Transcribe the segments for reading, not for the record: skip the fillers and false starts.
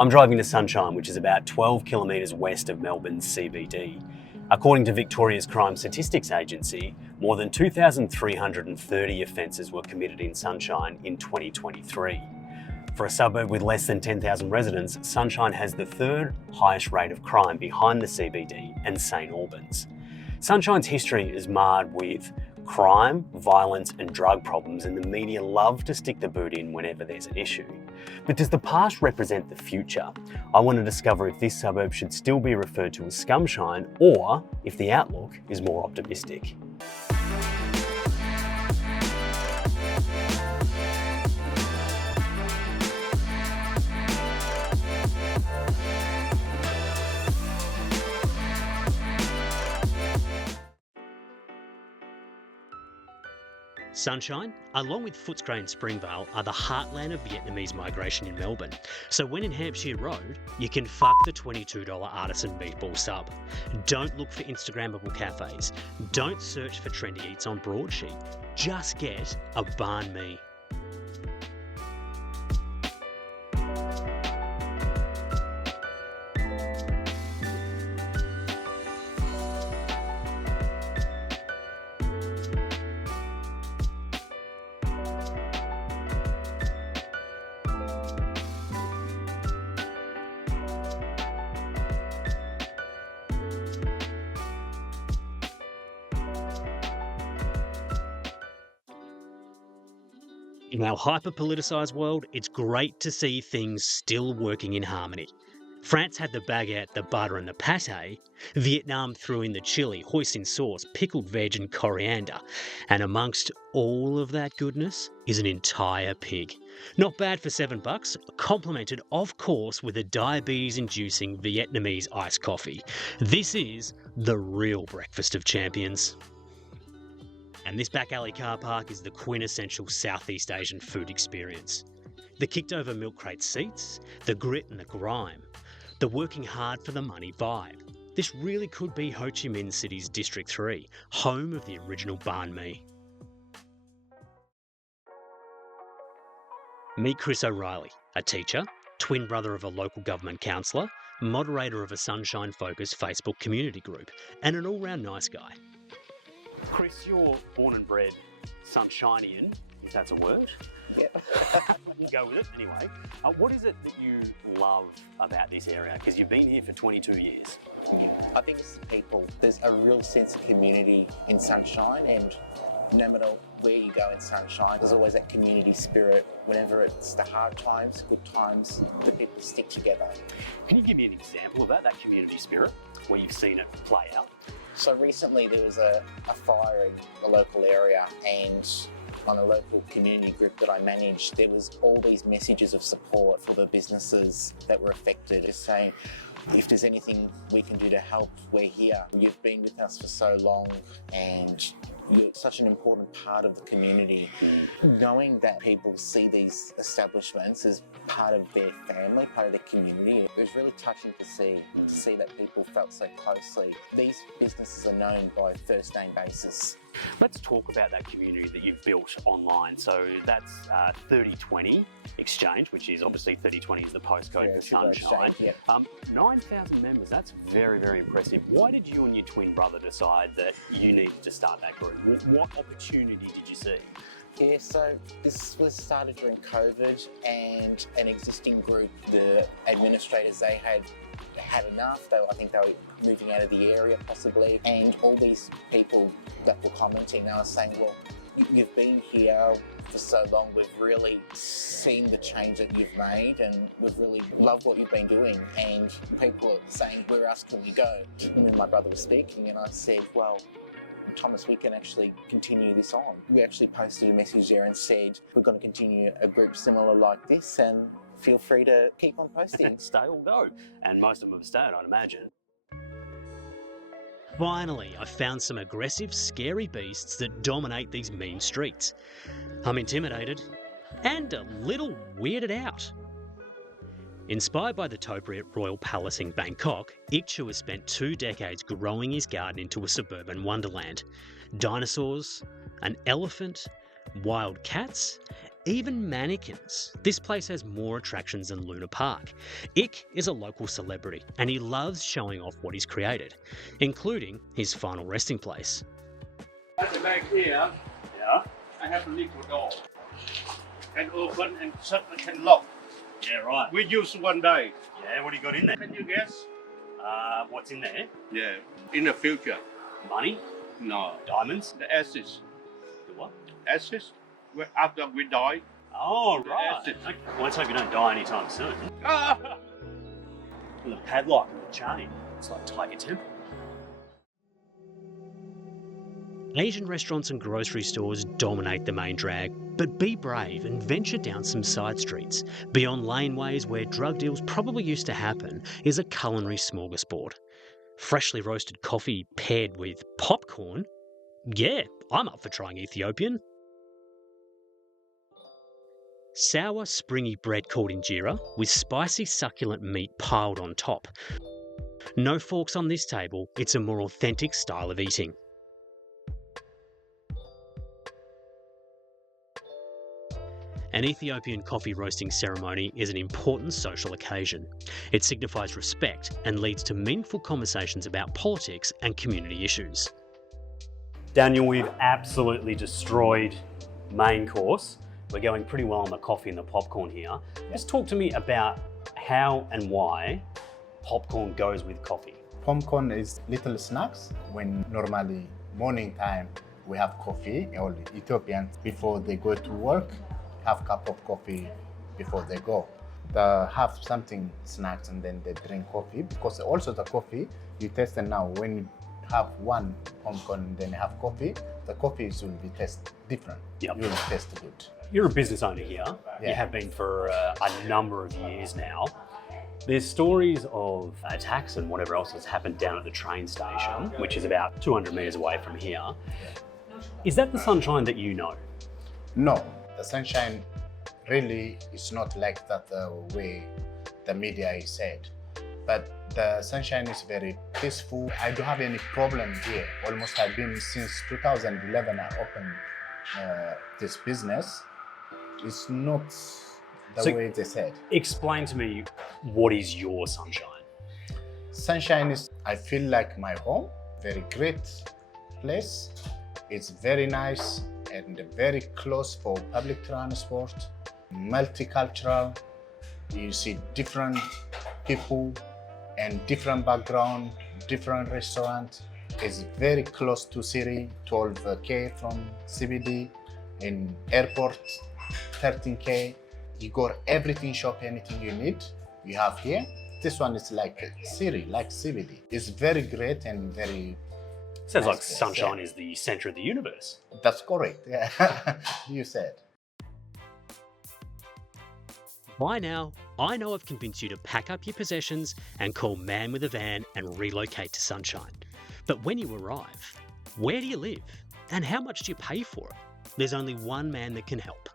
I'm driving to Sunshine, which is about 12 kilometres west of Melbourne's CBD. According to Victoria's Crime Statistics Agency, more than 2,330 offences were committed in Sunshine in 2023. For a suburb with less than 10,000 residents, Sunshine has the third highest rate of crime behind the CBD and St Albans. Sunshine's history is marred with crime, violence and drug problems, and the media love to stick the boot in whenever there's an issue. But does the past represent the future? I want to discover if this suburb should still be referred to as Scumshine, or if the outlook is more optimistic. Sunshine, along with Footscray and Springvale, are the heartland of Vietnamese migration in Melbourne. So when in Hampshire Road, you can fuck the $22 artisan meatball sub. Don't look for Instagrammable cafes. Don't search for trendy eats on Broadsheet. Just get a banh mi. In our hyper-politicised world, it's great to see things still working in harmony. France had the baguette, the butter and the pâté. Vietnam threw in the chilli, hoisin sauce, pickled veg and coriander. And amongst all of that goodness is an entire pig. Not bad for $7, complemented of course with a diabetes-inducing Vietnamese iced coffee. This is the real breakfast of champions. And this back alley car park is the quintessential Southeast Asian food experience. The kicked over milk crate seats, the grit and the grime, the working hard for the money vibe. This really could be Ho Chi Minh City's District 3, home of the original banh mi. Meet Chris O'Reilly, a teacher, twin brother of a local government councillor, moderator of a Sunshine-focused Facebook community group, and an all-round nice guy. Chris, you're born and bred Sunshinian, if that's a word. Yeah. We'll go with it anyway. What is it that you love about this area? Because you've been here for 22 years. I think it's people. There's a real sense of community in Sunshine, and no matter where you go in Sunshine, there's always that community spirit. Whenever it's the hard times, good times, the people stick together. Can you give me an example of that community spirit, where you've seen it play out? So recently there was a fire in the local area, and on a local community group that I managed, there was all these messages of support for the businesses that were affected, just saying, if there's anything we can do to help, we're here. You've been with us for so long and you're such an important part of the community. Knowing that people see these establishments as part of their family, part of their community, it was really touching to see that people felt so closely. These businesses are known by first name basis. Let's talk about that community that you've built online. So that's 3020 Exchange, which is obviously 3020 is the postcode for Sunshine. Exchange, yeah. 9,000 members, that's very, very impressive. Why did you and your twin brother decide that you needed to start that group? What opportunity did you see? Yeah, so this was started during COVID, and an existing group, the administrators, they had enough. I think they were moving out of the area possibly, and all these people that were commenting, they were saying, well, you've been here for so long, we've really seen the change that you've made and we've really loved what you've been doing, and people are saying, where else can we go? And then my brother was speaking and I said, well, Thomas, we can actually continue this on. We actually posted a message there and said, we're going to continue a group similar like this, and feel free to keep on posting. Stay or go. And most of them have stayed, I'd imagine. Finally, I found some aggressive, scary beasts that dominate these mean streets. I'm intimidated and a little weirded out. Inspired by the topiary at Royal Palace in Bangkok, Ik-Chu has spent 2 decades growing his garden into a suburban wonderland. Dinosaurs, an elephant, wild cats, even mannequins. This place has more attractions than Luna Park. Ick is a local celebrity and he loves showing off what he's created, including his final resting place. At the back here, I have a little door. Can open and shut and can lock. Yeah, right. We use one day. Yeah, what do you got in there? Can you guess? What's in there? Yeah. In the future. Money? No. Diamonds? The ashes. The what? Ashes. After we die. Oh, The right. ashes. Okay. Well, let's hope you don't die anytime soon. Ah! With a padlock and a chain. It's like Tiger Temple. Asian restaurants and grocery stores dominate the main drag, but be brave and venture down some side streets. Beyond laneways where drug deals probably used to happen is a culinary smorgasbord. Freshly roasted coffee paired with popcorn? Yeah, I'm up for trying Ethiopian. Sour, springy bread called injera with spicy succulent meat piled on top. No forks on this table, it's a more authentic style of eating. An Ethiopian coffee roasting ceremony is an important social occasion. It signifies respect and leads to meaningful conversations about politics and community issues. Daniel, we've absolutely destroyed main course. We're going pretty well on the coffee and the popcorn here. Just talk to me about how and why popcorn goes with coffee. Popcorn is little snacks. When normally morning time we have coffee, all Ethiopians before they go to work have cup of coffee before they go. They have something snacks and then they drink coffee, because also the coffee you taste it now. When you have one popcorn and then have coffee, the coffees will be taste different. Yep. You will taste good. You're a business owner here. Yeah. You have been for a number of years now. There's stories of attacks and whatever else has happened down at the train station, which is about 200 metres away from here. Is that the Sunshine that you know? No, the Sunshine really is not like that the way the media is said. But the Sunshine is very peaceful. I don't have any problem here. Almost I've been since 2011 I opened this business. It's not the way they said. Explain to me, what is your Sunshine? Sunshine is, I feel like my home. Very great place. It's very nice and very close for public transport, multicultural. You see different people and different background, different restaurant. It's very close to city, 12K from CBD, in airport, 13K. You got everything shop, anything you need, you have here. This one is like city, like CBD. It's very great and very Sounds like nice place, Sunshine yeah. is the centre of the universe. That's correct, yeah. You said. By now, I know I've convinced you to pack up your possessions and call Man with a Van and relocate to Sunshine. But when you arrive, where do you live? And how much do you pay for it? There's only one man that can help.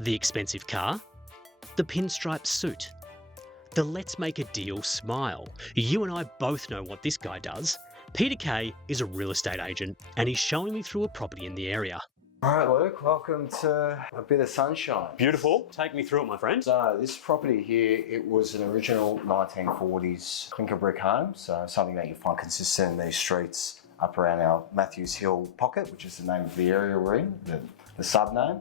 The expensive car? The pinstripe suit? The let's make a deal smile? You and I both know what this guy does. Peter Kay is a real estate agent and he's showing me through a property in the area. All right, Luke, welcome to a bit of sunshine. Beautiful. Take me through it, my friend. So this property here, it was an original 1940s clinker brick home, so something that you find consistent in these streets up around our Matthews Hill pocket, which is the name of the area we're in, the sub-name.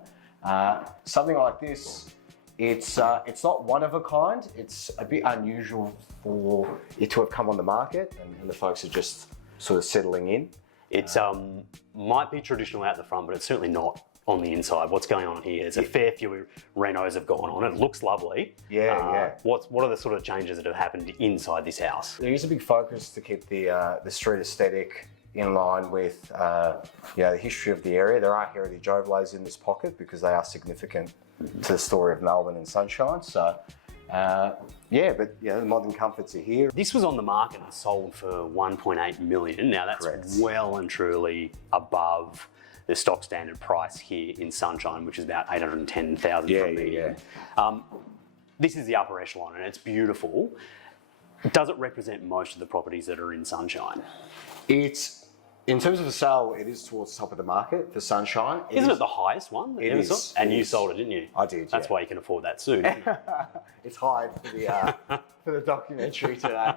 Something like this, it's not one of a kind. It's a bit unusual for it to have come on the market, and the folks are just sort of settling in. It's might be traditional out the front, but it's certainly not on the inside. What's going on here? There's a fair few renos have gone on. It looks lovely. Yeah. What are the sort of changes that have happened inside this house? There is a big focus to keep the street aesthetic in line with the history of the area. There are heritage overlays in this pocket because they are significant to the story of Melbourne and Sunshine. So the modern comforts are here. This was on the market and sold for 1.8 million. Now that's Correct. well and truly above the stock standard price here in Sunshine, which is about 810,000 for a median. This is the upper echelon and it's beautiful. Does it represent most of the properties that are in Sunshine? It's In terms of the sale, it is towards the top of the market for Sunshine. Isn't it the highest one? It is. And you sold it, didn't you? I did. That's why you can afford that suit. It's hide for the documentary today.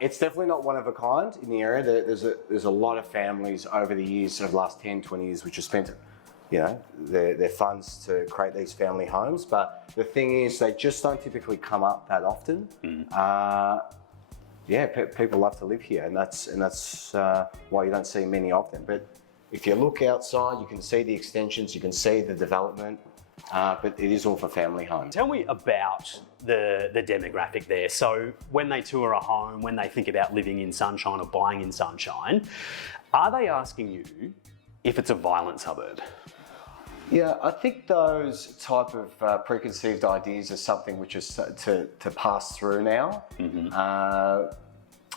It's definitely not one of a kind in the area. There's a lot of families over the years, over the last 10, 20 years, which have spent, their funds to create these family homes. But the thing is, they just don't typically come up that often. People love to live here, and that's why you don't see many of them. But if you look outside, you can see the extensions, you can see the development, but it is all for family homes. Tell me about the demographic there. So when they tour a home, when they think about living in Sunshine or buying in Sunshine, are they asking you if it's a violent suburb? Yeah, I think those type of preconceived ideas are something which is to pass through now.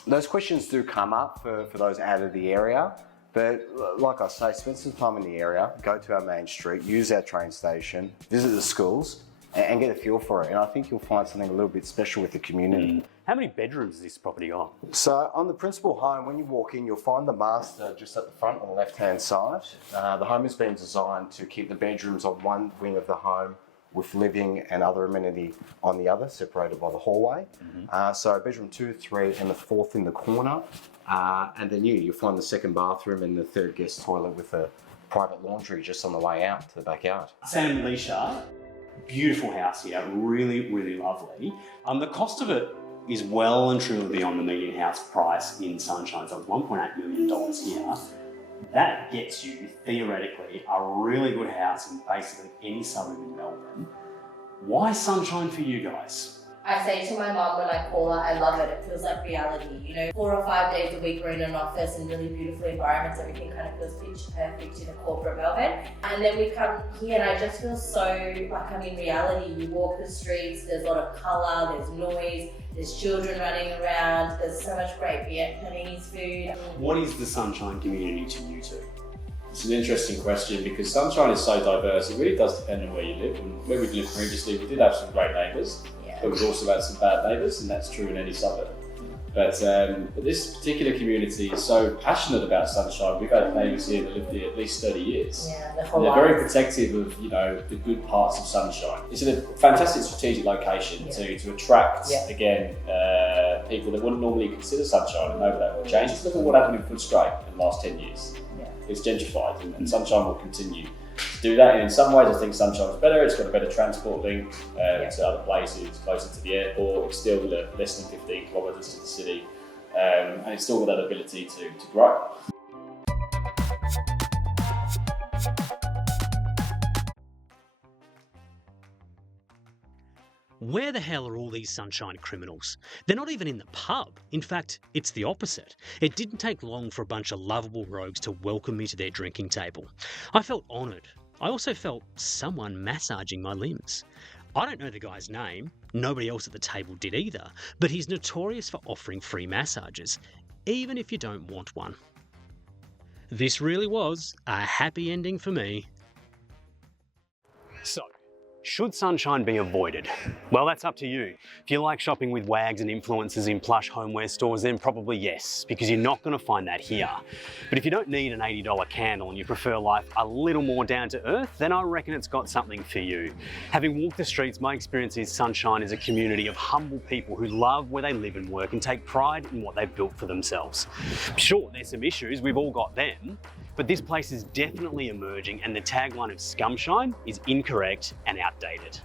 Those questions do come up for those out of the area, but like I say, spend some time in the area, go to our main street, use our train station, visit the schools, and get a feel for it. And I think you'll find something a little bit special with the community. How many bedrooms is this property got? So on the principal home, when you walk in, you'll find the master just at the front on the left-hand side. The home has been designed to keep the bedrooms on one wing of the home with living and other amenity on the other, separated by the hallway. So bedroom 2, 3, and the 4th in the corner. And then you'll find the second bathroom and the third guest toilet with a private laundry just on the way out to the backyard. Sam and Leisha, beautiful house here, really, really lovely. The cost of it is well and truly beyond the median house price in Sunshine. So it's $1.8 million here. That gets you, theoretically, a really good house in basically any suburb in Melbourne. Why Sunshine for you guys? I say to my mum when I call her, I love it. It feels like reality. 4 or 5 days a week we're in an office in really beautiful environments. Everything kind of feels picture perfect in a corporate Melbourne. And then we come here and I just feel so like I'm in reality. You walk the streets, there's a lot of colour, there's noise, there's children running around, there's so much great Vietnamese food. What is the Sunshine community to you two? It's an interesting question because Sunshine is so diverse. It really does depend on where you live. And where we've lived previously, we did have some great neighbours, but we've also had some bad neighbours, and that's true in any suburb. But this particular community is so passionate about Sunshine. We've had neighbours here that lived here at least 30 years. Yeah, and they're very protective of the good parts of Sunshine. It's in a fantastic strategic location to attract again people that wouldn't normally consider Sunshine and know that will change. Just look at what happened in Footscray in the last 10 years. It's gentrified, and Sunshine will continue to do that. And in some ways, I think Sunshine's better. It's got a better transport link to other places. It's closer to the airport. It's still less than 15 kilometres to the city, and it's still got that ability to grow. Where the hell are all these Sunshine criminals? They're not even in the pub. In fact, it's the opposite. It didn't take long for a bunch of lovable rogues to welcome me to their drinking table. I felt honoured. I also felt someone massaging my limbs. I don't know the guy's name. Nobody else at the table did either. But he's notorious for offering free massages, even if you don't want one. This really was a happy ending for me. So, should Sunshine be avoided? Well, that's up to you. If you like shopping with wags and influencers in plush homeware stores, then probably yes, because you're not going to find that here. But if you don't need an $80 candle and you prefer life a little more down to earth, then I reckon it's got something for you. Having walked the streets, my experience is Sunshine is a community of humble people who love where they live and work and take pride in what they've built for themselves. Sure, there's some issues, we've all got them, but this place is definitely emerging, and the tagline of Scumshine is incorrect and outdated.